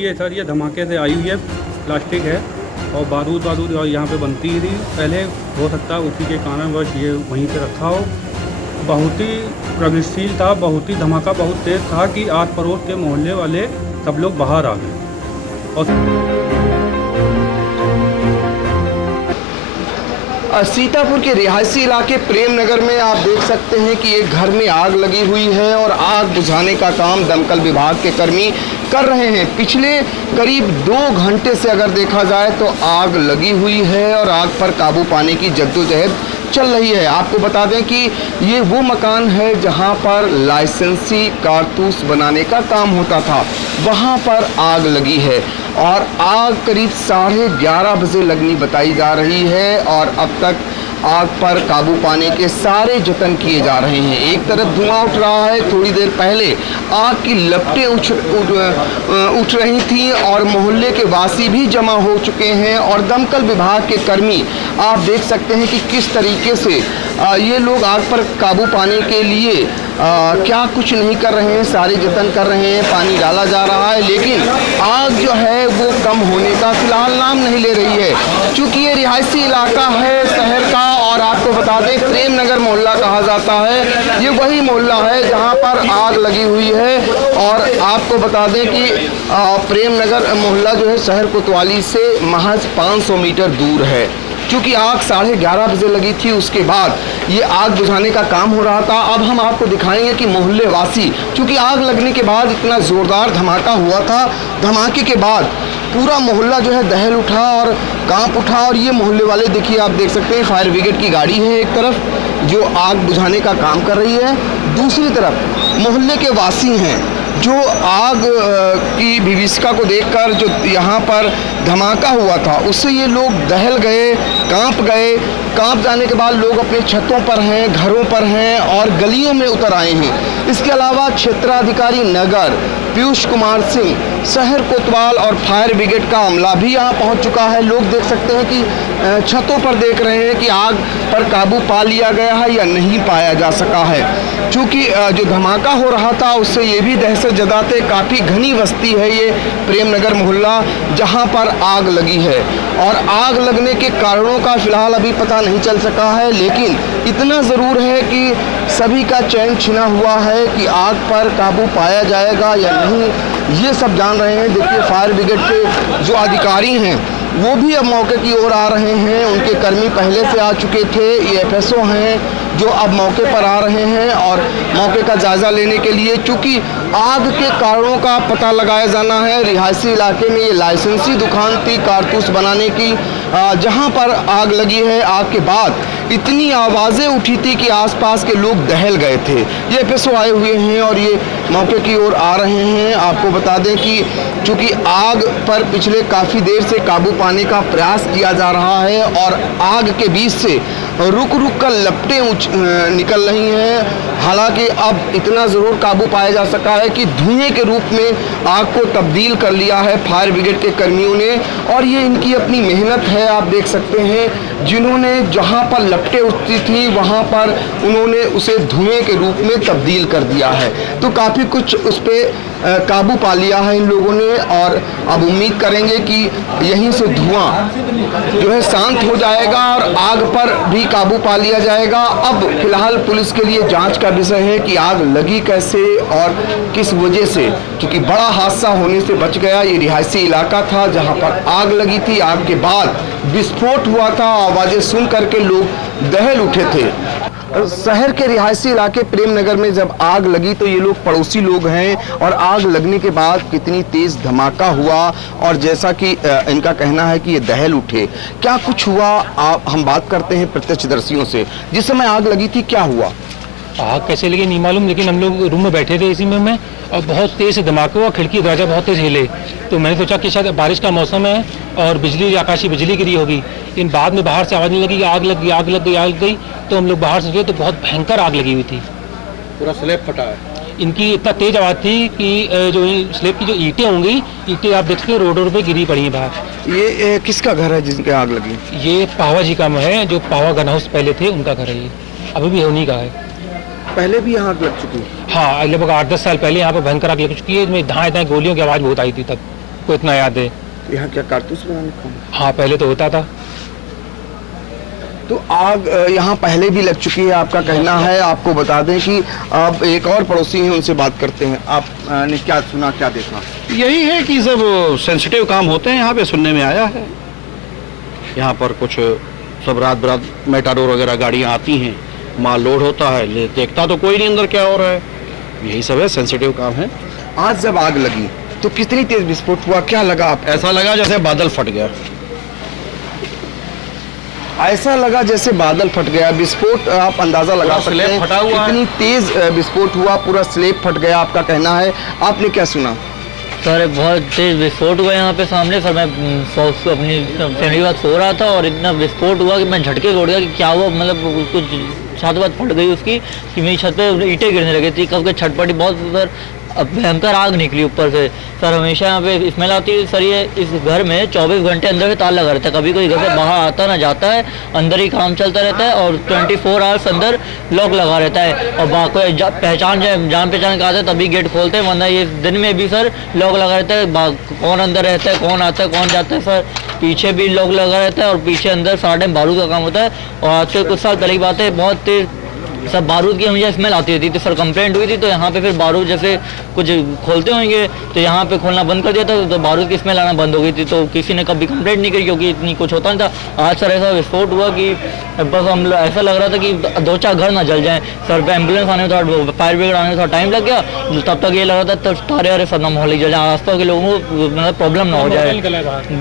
ये सर ये धमाके से आई हुई है, प्लास्टिक है और बारूद और यहाँ पे बनती ही थी पहले। हो सकता है उसी के कारणवश ये वहीं पे रखा हो। बहुत ही प्रगतिशील था, बहुत ही धमाका बहुत तेज़ था कि आस पड़ोस के मोहल्ले वाले सब लोग बाहर आ गए। और सीतापुर के रिहायशी इलाके प्रेम नगर में आप देख सकते हैं कि एक घर में आग लगी हुई है और आग बुझाने का काम दमकल विभाग के कर्मी कर रहे हैं। पिछले करीब 2 घंटे से अगर देखा जाए तो आग लगी हुई है और आग पर काबू पाने की जद्दोजहद चल रही है। आपको बता दें कि ये वो मकान है जहां पर लाइसेंसी कारतूस बनाने का काम होता था, वहां पर आग लगी है और आग करीब 11:30 बजे लगनी बताई जा रही है और अब तक आग पर काबू पाने के सारे जतन किए जा रहे हैं। एक तरफ धुआं उठ रहा है, थोड़ी देर पहले आग की लपटें उठ रही थीं और मोहल्ले के वासी भी जमा हो चुके हैं और दमकल विभाग के कर्मी आप देख सकते हैं कि किस तरीके से ये लोग आग पर काबू पाने के लिए क्या कुछ नहीं कर रहे हैं, सारे जतन कर रहे हैं। पानी डाला जा रहा है लेकिन आग जो है वो कम होने का फिलहाल नाम नहीं ले रही है। चूँकि ये रिहायशी इलाका है शहर का और आपको बता दें प्रेम नगर मोहल्ला कहा जाता है, ये वही मोहल्ला है जहाँ पर आग लगी हुई है। और आपको बता दें कि प्रेम नगर मोहल्ला जो है शहर कोतवाली से महज 500 मीटर दूर है। क्योंकि आग 11:30 बजे लगी थी, उसके बाद ये आग बुझाने का काम हो रहा था। अब हम आपको दिखाएंगे कि मोहल्ले वासी, चूँकि आग लगने के बाद इतना ज़ोरदार धमाका हुआ था, धमाके के बाद पूरा मोहल्ला जो है दहल उठा और कांप उठा। और ये मोहल्ले वाले देखिए, आप देख सकते हैं फायर ब्रिगेड की गाड़ी है एक तरफ जो आग बुझाने का काम कर रही है, दूसरी तरफ मोहल्ले के वासी हैं जो आग की विभीषिका को देखकर जो यहाँ पर धमाका हुआ था उससे ये लोग दहल गए, कांप गए। कांप जाने के बाद लोग अपने छतों पर हैं, घरों पर हैं और गलियों में उतर आए हैं। इसके अलावा क्षेत्राधिकारी नगर पीयूष कुमार सिंह, शहर कोतवाल और फायर ब्रिगेड का अमला भी यहाँ पहुँच चुका है। लोग देख सकते हैं कि छतों पर देख रहे हैं कि आग पर काबू पा लिया गया है या नहीं पाया जा सका है। चूँकि जो धमाका हो रहा था उससे ये भी दहशत जताते, काफ़ी घनी बस्ती है ये प्रेम नगर मोहल्ला जहाँ पर आग लगी है और आग लगने के कारणों का फिलहाल अभी पता नहीं चल सका है। लेकिन इतना ज़रूर है कि सभी का चैन छिना हुआ है कि आग पर काबू पाया जाएगा या नहीं, ये सब जान रहे हैं। देखिए फायर ब्रिगेड के जो अधिकारी हैं वो भी अब मौके की ओर आ रहे हैं, उनके कर्मी पहले से आ चुके थे। ये FSO हैं जो अब मौके पर आ रहे हैं और मौके का जायज़ा लेने के लिए, चूँकि आग के कारणों का पता लगाया जाना है। रिहायशी इलाके में ये लाइसेंसी दुकान थी कारतूस बनाने की, जहाँ पर आग लगी है। आग के बाद इतनी आवाज़ें उठी थी कि आसपास के लोग दहल गए थे। ये FSO आए हुए हैं और ये मौके की ओर आ रहे हैं। आपको बता दें कि चूँकि आग पर पिछले काफ़ी देर से काबू पाने का प्रयास किया जा रहा है और आग के बीच से रुक कर लपटें निकल रही हैं। हालांकि अब इतना ज़रूर काबू पाया जा सका है कि धुएं के रूप में आग को तब्दील कर लिया है फायर ब्रिगेड के कर्मियों ने और ये इनकी अपनी मेहनत है। आप देख सकते हैं जिन्होंने जहां पर लपटें उठती थी वहां पर उन्होंने उसे धुएं के रूप में तब्दील कर दिया है। तो काफ़ी कुछ उस पर काबू पा लिया है इन लोगों ने और अब उम्मीद करेंगे कि यहीं से धुआं जो है शांत हो जाएगा और आग पर भी काबू पा लिया जाएगा। अब फिलहाल पुलिस के लिए जांच का विषय है कि आग लगी कैसे और किस वजह से, क्योंकि बड़ा हादसा होने से बच गया। ये रिहायशी इलाका था जहां पर आग लगी थी, आग के बाद विस्फोट हुआ था, आवाज़ें सुन करके लोग दहल उठे थे। शहर के रिहायशी इलाके प्रेम नगर में जब आग लगी तो ये लोग पड़ोसी लोग हैं और आग लगने के बाद कितनी तेज धमाका हुआ और जैसा कि इनका कहना है कि ये दहल उठे। क्या कुछ हुआ, हम बात करते हैं प्रत्यक्षदर्शियों से। जिस समय आग लगी थी क्या हुआ? आग कैसे लगी नहीं मालूम, लेकिन हम लोग रूम में बैठे थे इसी में और बहुत तेज से धमाका हुआ, खिड़की दरवाजा बहुत तेज हिले। तो मैंने सोचा कि शायद बारिश का मौसम है और बिजली, आकाशीय बिजली गिरी होगी। लेकिन बाद में बाहर से आवाज़ नहीं लगी कि आग लग गई, आग लग गई, आग लग गई। तो हम लोग बाहर से गए तो बहुत भयंकर आग लगी हुई थी, पूरा स्लैब फटा है। इनकी इतना तेज आवाज़ थी कि जो स्लैब की जो ईंटें होंगी, ईंटें आप देखते हैं रोड पे गिरी पड़ी हैं बाहर। ये किसका घर है जिनके आग लगी? ये पावा जी का है, जो पावा गन हाउस पहले थे उनका घर है, ये अभी भी उन्हीं का है। पहले भी यहाँ आग लग चुकी है? हाँ, लगभग 8-10 साल पहले यहाँ पर भयंकर आग लग चुकी है। इसमें धाएं गोलियों की आवाज़ बहुत आई थी तब। को इतना याद है। यहाँ क्या कारतूस बनाने का काम? हाँ, पहले तो होता था। तो आग यहाँ पहले भी लग चुकी है, आपका कहना है। आपको बता दें कि अब एक और पड़ोसी हैं, उनसे बात करते हैं। आप ने क्या सुना, क्या देखा? यही है कि सब सेंसिटिव काम होते हैं यहाँ पे, सुनने में आया है। यहाँ पर कुछ सब रात बरात मेटाडोर वगैरह गाड़ियाँ आती हैं, माल लोड होता है, देखता तो कोई नहीं अंदर क्या हो रहा है। यही सब है, सेंसिटिव काम है। आज जब आग लगी तो कितनी तेज विस्फोट हुआ, क्या लगा आप? ऐसा लगा जैसे बादल फट गया। ऐसा लगा जैसे बादल फट गया। विस्फोट आप अंदाजा लगा सकते स्लैब हैं फटा हुआ है। इतनी तेज विस्फोट हुआ, पूरा स्लेब फट गया, आपका कहना है। आपने क्या सुना? सर बहुत तेज विस्फोट हुआ यहाँ पे सामने। सर मैं अपनी फैमिली के साथ सो रहा था और इतना विस्फोट हुआ कि मैं झटके उड़ गया कि क्या हुआ, मतलब कुछ छत वत फट गई उसकी कि मेरी छत पे ईंटें गिरने लगी थी। कब के छटपटी बहुत सर, अब भयंकर आग निकली ऊपर से। सर हमेशा यहाँ पे स्मेल आती है। सर ये इस घर में 24 घंटे अंदर से ताला लगा रहता है, कभी कोई घर से बाहर आता ना जाता है, अंदर ही काम चलता रहता है और 24 आवर्स अंदर लॉक लगा रहता है। और कोई जान पहचान का आता है तभी गेट खोलते हैं, वरना ये दिन में भी सर लॉक लगा रहता है। कौन अंदर रहता है, कौन आता है, कौन जाता है। सर पीछे भी लॉक लगा रहता है और पीछे अंदर सारा टाइम बारूद का काम होता है। और आज से कुछ साल पहले की बात है, बहुत तेज सब बारूद की मुझे स्मेल आती थी। तो सर कंप्लेंट हुई थी, तो यहाँ पे फिर बारूद जैसे कुछ खोलते होंगे तो यहाँ पे खोलना बंद कर दिया था, तो बारूद की स्मेल आना बंद हो गई थी। तो किसी ने कभी कंप्लेंट नहीं करी क्योंकि इतनी कुछ होता नहीं था। आज सर ऐसा विस्फोट हुआ कि बस हम लोग ऐसा लग रहा था कि 2-4 घर ना जल जाएं। सर एम्बुलेंस आने में थोड़ा, फायर ब्रिगेड आने में थोड़ा टाइम लग गया। तब तक ये लग रहा था तब सारे सब मोहल्ले जल जाए, आसपास के लोगों को मतलब प्रॉब्लम ना हो जाए,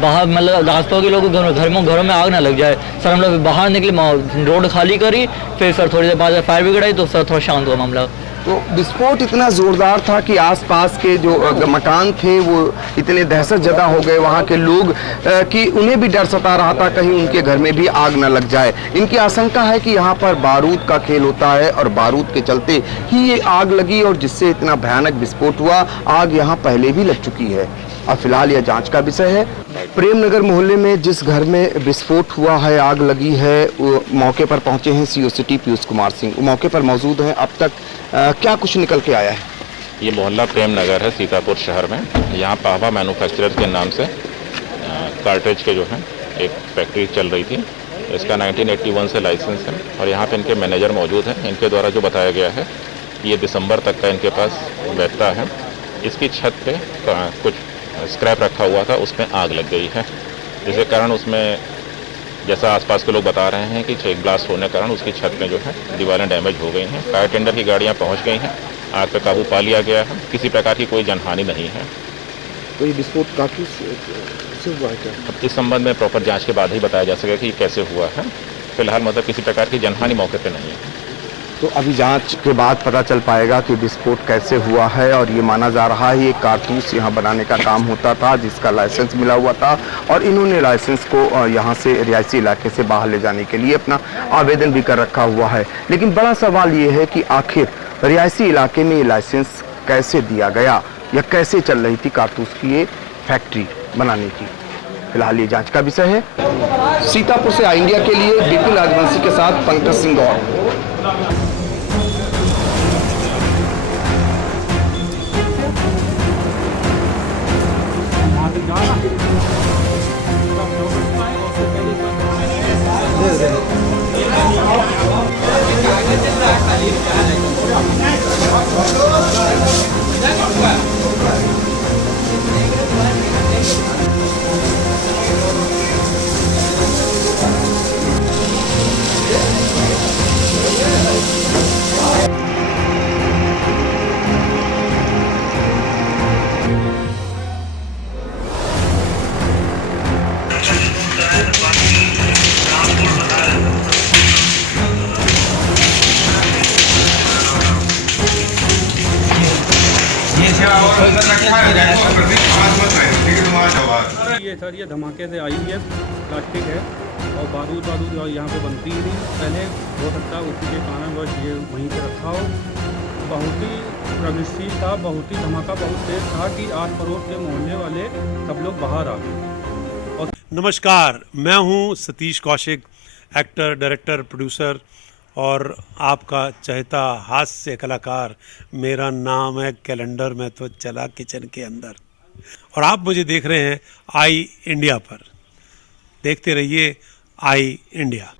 बाहर मतलब आसपास के लोगों को घरों में आग ना लग जाए। सर हम लोग बाहर निकले, रोड खाली करी, फिर सर थोड़ी देर बाद फायर ब्रिगेड आई तो सर थोड़ा शांत हुआ मामला। तो विस्फोट इतना जोरदार था कि आसपास के जो मकान थे वो इतने दहशत ज़दा हो गए वहाँ के लोग कि उन्हें भी डर सता रहा था कहीं उनके घर में भी आग न लग जाए। इनकी आशंका है कि यहाँ पर बारूद का खेल होता है और बारूद के चलते ही ये आग लगी और जिससे इतना भयानक विस्फोट हुआ। आग यहाँ पहले भी लग चुकी है और फिलहाल यह जांच का विषय है। प्रेमनगर मोहल्ले में जिस घर में विस्फोट हुआ है, आग लगी है, वो मौके पर पहुंचे हैं सीओ सिटी पीयूष कुमार सिंह, वो मौके पर मौजूद हैं। अब तक क्या कुछ निकल के आया है? ये मोहल्ला प्रेमनगर है सीतापुर शहर में। यहाँ पावा मैन्युफैक्चरर के नाम से कार्ट्रिज के जो है एक फैक्ट्री चल रही थी। इसका 1981 से लाइसेंस है और यहाँ पे इनके मैनेजर मौजूद हैं। इनके द्वारा जो बताया गया है ये दिसंबर तक का इनके पास वैधता है। इसकी छत पे कुछ स्क्रैप रखा हुआ था, उसमें आग लग गई है, जिसके कारण उसमें जैसा आसपास के लोग बता रहे हैं कि चेक ब्लास्ट होने के कारण उसकी छत में जो है दीवारें डैमेज हो गई हैं। फायर टेंडर की गाड़ियां पहुंच गई हैं, आग पे काबू पा लिया गया है, किसी प्रकार की कोई जनहानि नहीं है। तो ये विस्फोट काफी से हुआ है क्या? अब इस संबंध में प्रॉपर जांच के बाद ही बताया जा सकेगा कि ये कैसे हुआ है। फिलहाल मतलब किसी प्रकार की जनहानि मौके पर नहीं है। तो अभी जांच के बाद पता चल पाएगा कि विस्फोट कैसे हुआ है। और ये माना जा रहा है ये कारतूस यहाँ बनाने का काम होता था जिसका लाइसेंस मिला हुआ था और इन्होंने लाइसेंस को यहाँ से रिहायशी इलाके से बाहर ले जाने के लिए अपना आवेदन भी कर रखा हुआ है। लेकिन बड़ा सवाल ये है कि आखिर रिहायशी इलाके में ये लाइसेंस कैसे दिया गया या कैसे चल रही थी कारतूस की ये फैक्ट्री बनाने की। फिलहाल ये जांच का विषय है। सीतापुर से आई इंडिया के लिए बिपिन राजवंशी के साथ पंकज सिंह गौर। ये धमाके से आई हुई है, प्लास्टिक है और बारूद और यहाँ पे बनती ही नहीं। पहले हो सकता है उसी के कारणवश ये वहीं पे रखा हो। बहुत ही प्रगतिशील था, बहुत ही धमाका बहुत तेज था कि आस पड़ोस के मोहल्ले वाले सब लोग बाहर आ गए। और नमस्कार, मैं हूँ Satish Kaushik, actor, director, producer और आपका चहेता हास्य कलाकार। मेरा नाम है कैलेंडर में तो चला किचन के अंदर। और आप मुझे देख रहे हैं आई इंडिया पर। देखते रहिए आई इंडिया।